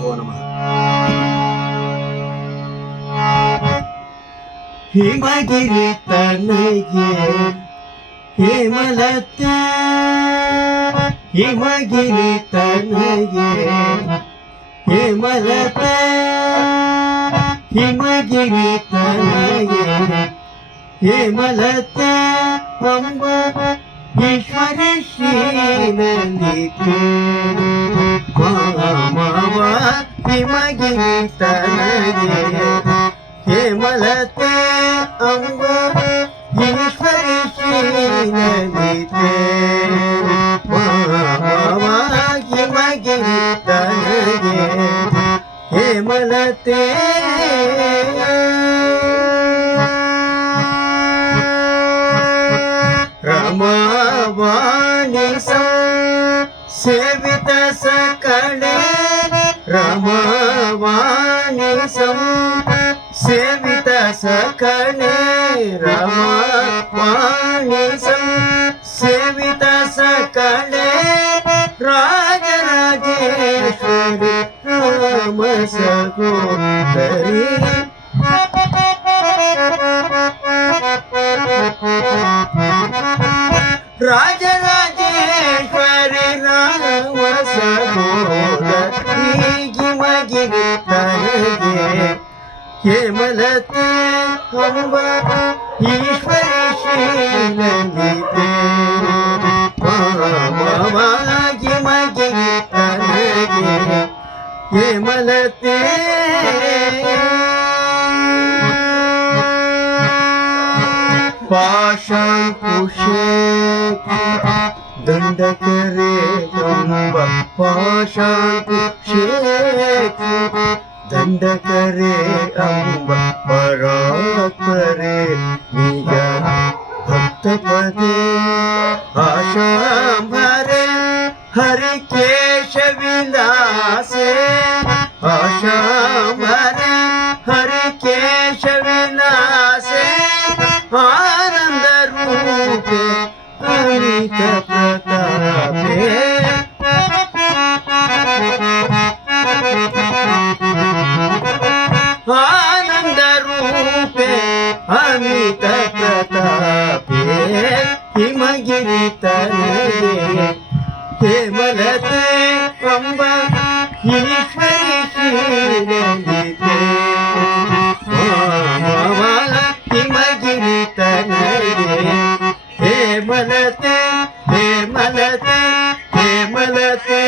ஓ நம ஹிமகிரி தன்னையே ஹிமலத்த ஹிமகிரி தன்னையே ஹிமலத்த ஹிமகிரி தன்னையே ஹிமலத்த ரொம்ப ಈಶ್ವರ ಶ್ರೀ ನಂದಿತು ಮಾಮ ಹಿಮಗಿರಿ ತನಗೆ ಹೇಮಲತೆ ಅಂಬ ಈಶ್ವರಿ ಶ್ರೀನದಿತೆ ಮಾವಾಗಿ ಮಗಿರಿ ತನಗೆ ಹೇಮಲತೆ ರಮಾವಾಣಿ ಸೇವಿತ ಸಕಳೆ రమావానిరసం సేవిత సకణే రమావానిరసం సేవిత సకణే రాజరాజేశ్వరి రామ సగోదరి రాజరా ಸಗೋದರಿ ಮಗಿರಿ ತನಗೆ ಹೇಮಲತೆ ಅಂಬ ಈಶ್ವರಿ ಶ್ರೀನಂದಿತೆ ಮಾವಾಗಿ ಮಗಿರಿ ತನಗೆ ಹೇಮಲತೆ ಪಾಶಾಂಕುಶೇ ದಂಡಕರೆ ಎಂಬ ಪಾಶಾಂಕುಶೇ ದಂಡಕರೆ ಅಂಬ ಪರಾತ್ಮರೆ ನಿಜ ಭಕ್ತಪದೇ ಆಶಾಂಬರೆ ಹರಿಕೇಶ ವಿಲಾಸೆ ಆಶಾಂಬರೆ ಹರಿಕೇಶ ವಿಲಾಸೆ ಆನಂದ ರೂಪೆ ಅಮಿತ ಸವಿತ ಪ್ರತಾಪೇ ಹಿಮಗಿರಿ ತನಗೆ ಹೇಮಲತೆ ಕಂಬ ಈಶ್ವರಿಶೀಲಂದಿತೆ ಮಾಮಲ ಹಿಮಗಿರಿ ತನಗೆ ಹೇಮಲತೆ ಹೇಮಲತೆ ಹೇಮಲತೆ